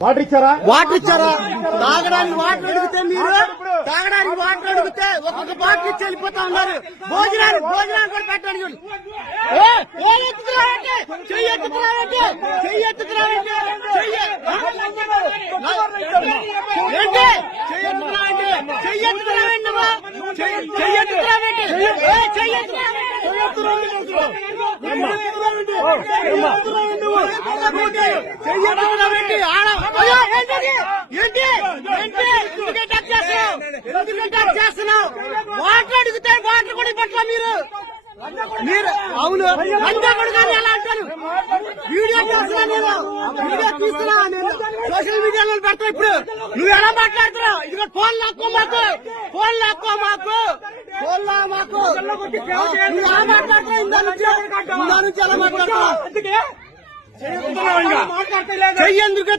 Water ఇచ్చారా? తాగడానికి water అడిగితే మీరు ఒక్కొక్క బాటిల్ ఇచ్చి వెళ్ళిపోతా ఉన్నారు. భోజనాలు కూడా పెట్టండి. చేస్తున్నావు వాటర్ అడిగితే వాటర్ కూడా ఇవ్వట్లా మీరు అవును అంతే కూడా కానీ ఎలా అంటారు. వీడియో చేస్తున్నా వీడియో తీస్తున్నా సోషల్ మీడియాలో పెడతా. ఇప్పుడు నువ్వు ఎలా మాట్లాడుతున్నావు? ఇదిగో ఫోన్ లాక్కో మాకు నువ్వు ఎలా మాట్లాడుతున్నావు? ఇందా నుంచి ఎలా మాట్లాడుతున్నావు? చెయ్యి ఎందుకు